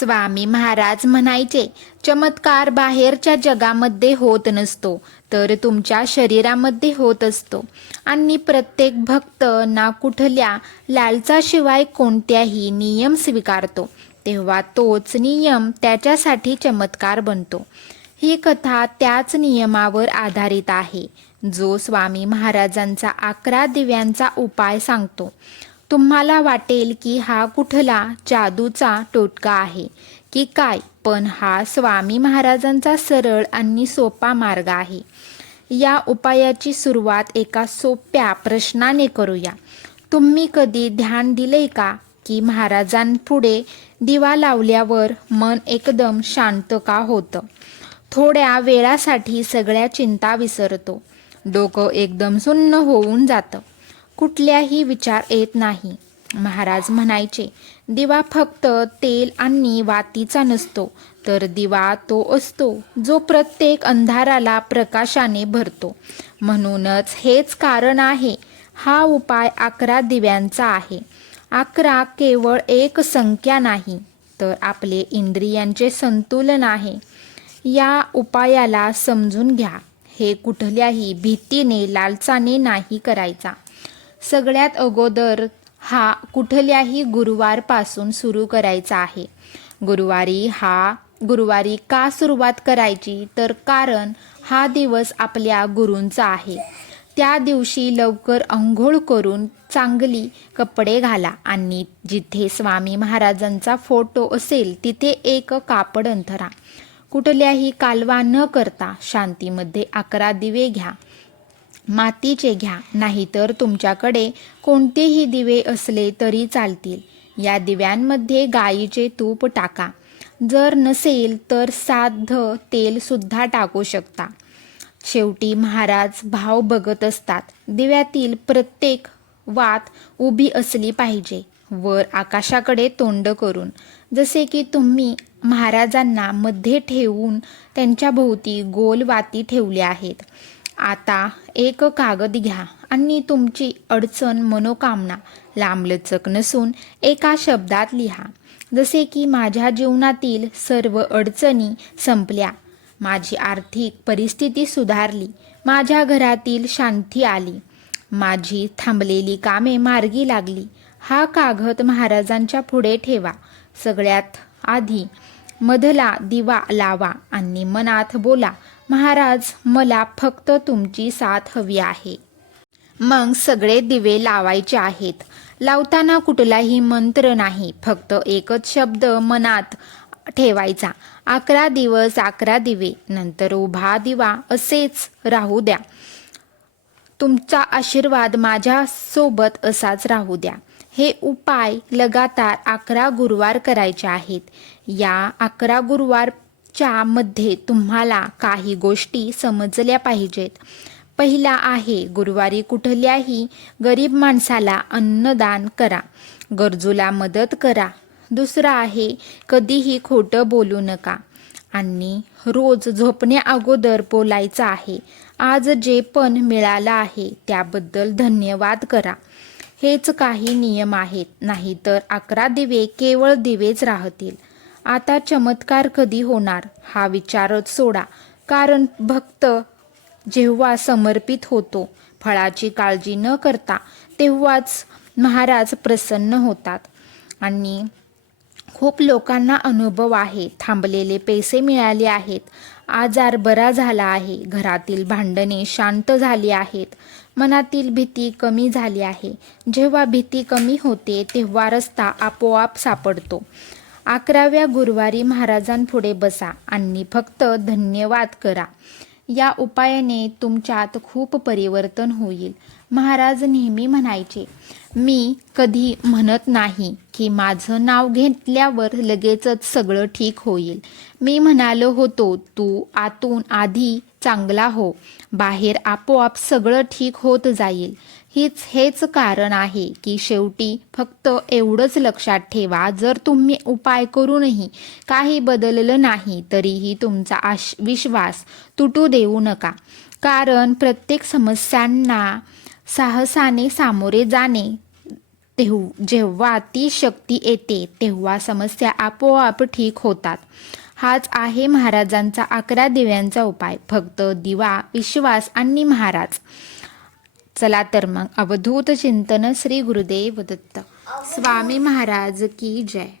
स्वामी महाराज म्हणायचे, चमत्कार बाहेरच्या जगामध्ये होत नसतो, तर तुमच्या शरीरामध्ये होत असतो. आणि प्रत्येक भक्त ना कुठल्या लालचाशिवाय कोणत्याही नियम स्वीकारतो, तेव्हा तोच नियम त्याच्यासाठी चमत्कार बनतो. ही कथा त्याच नियमावर आधारित आहे, जो स्वामी महाराजांचा 11 दिव्यांचा उपाय सांगतो. तुम्हाला वाटेल की हा कुठला जादूचा टोटका आहे की काय, पण हा स्वामी महाराजांचा सरळ आणि सोपा मार्ग आहे. या उपायाची सुरुवात एका सोप्या प्रश्नाने करूया. तुम्ही कधी ध्यान दिले का की महाराजांपुढे दिवा लावल्यावर मन एकदम शांत का होतं? थोड्या वेळासाठी सगळ्या चिंता विसरतो, डोकं एकदम सुन्न होऊन जातं, कुठल्याही विचार येत नाही. महाराज म्हणायचे, दिवा फक्त तेल आणि वातीचा नसतो, तर दिवा तो असतो जो प्रत्येक अंधाराला प्रकाशाने भरतो. म्हणूनच हेच कारण आहे हा उपाय 11 दिव्यांचा आहे. 11 केवळ एक संख्या नाही, तर आपले इंद्रियांचे संतुलन आहे. या उपायाला समजून घ्या. हे कुठल्याही भीतीने, लालसाने नाही करायचा. सगळ्यात अगोदर हा कुठल्याही गुरुवारपासून सुरू करायचा आहे. गुरुवारी का सुरुवात करायची, तर कारण हा दिवस आपल्या गुरूंचा आहे. त्या दिवशी लवकर अंघोळ करून चांगली कपडे घाला आणि जिथे स्वामी महाराजांचा फोटो असेल तिथे एक कापड अंथरा. कुठल्याही कालवा न करता शांतीमध्ये 11 दिवे घ्या. मातीचे घ्या, नाहीतर तुमच्याकडे कोणतेही दिवे असले तरी चालतील. या दिव्यांमध्ये गाईचे तूप टाका. जर नसेल तर साधं तेल सुद्धा टाकू शकता. शेवटी महाराज भाव बघत असतात. दिव्यातील प्रत्येक वात उभी असली पाहिजे, वर आकाशाकडे तोंड करून, जसे की तुम्ही महाराजांना मध्ये ठेवून त्यांच्या भोवती गोल वाती ठेवल्या आहेत. आता एक कागद घ्या आणि तुमची अडचण, मनोकामना लांबलचक नसून एका शब्दात लिहा. जसे की माझ्या जीवनातील सर्व अडचणी संपल्या, माझी आर्थिक परिस्थिती सुधारली, माझ्या घरातील शांती आली, माझी थांबलेली कामे मार्गी लागली. हा कागद महाराजांच्या पुढे ठेवा. सगळ्यात आधी मधला दिवा लावा आणि मनात बोला, महाराज, मला फक्त तुमची साथ हवी आहे. मग सगळे दिवे लावायचे आहेत. लावताना कुठलाही मंत्र नाही, फक्त एकच शब्द मनात ठेवायचा. 11 दिवस 11 दिवे. नंतर उभा दिवा असेच राहू द्या. तुमचा आशीर्वाद माझ्या सोबत असाच राहू द्या. हे उपाय लगातार 11 गुरुवार करायचे आहेत. या 11 गुरुवारच्या मध्ये तुम्हाला काही गोष्टी समजल्या पाहिजेत. पहिला आहे, गुरुवारी कुठल्याही गरीब माणसाला अन्नदान करा, गरजूला मदत करा. दुसरा आहे, कधीही खोटं बोलू नका. आणि रोज झोपण्या अगोदर बोलायचं आहे, आज जे पण मिळालं आहे त्याबद्दल धन्यवाद करा. हेच काही नियम आहेत, नाहीतर 11 दिवे केवळ दिवेच राहतील. आता चमत्कार कधी होणार हा विचारच सोडा, कारण भक्त जेव्हा समर्पित होतो, फळाची काळजी न करता, तेव्हाच महाराज प्रसन्न होतात. आणि खूप लोकांना अनुभव आहे, थांबलेले पैसे मिळाले आहेत, आजार बरा झाला आहे, घरातील भांडणे शांत झाली आहेत, मनातील भीती कमी झाली आहे. जेव्हा भीती कमी होते तेव्हा रस्ता आपोआप सापडतो. 11व्या गुरुवारी महाराजांपुढे बसा आणि फक्त धन्यवाद करा. या उपायाने तुमच्यात खूप परिवर्तन होईल. महाराज नेहमी म्हणायचे, मी कधी म्हणत नाही की माझं नाव घेतल्यावर लगेचच सगळं ठीक होईल. मी म्हणालो होतो, तू आतून आधी चांगला हो, बाहेर आपोआप सगळं ठीक होत जाईल. हेच कारण आहे की शेवटी फक्त एवढंच लक्षात ठेवा, जर तुम्ही उपाय करूनही काही बदललं नाही तरीही तुमचा विश्वास तुटू देऊ नका. कारण प्रत्येक समस्यांना साहसाने सामोरे जाणे जेव्हा ती शक्ती येते तेव्हा समस्या आपोआप ठीक होतात. हाच आहे महाराजांचा 11 दिव्यांचा उपाय. फक्त दिवा, विश्वास आणि महाराज. चला तर मग अवधूत चिंतन. श्री गुरुदेव दत्त. स्वामी महाराज की जय.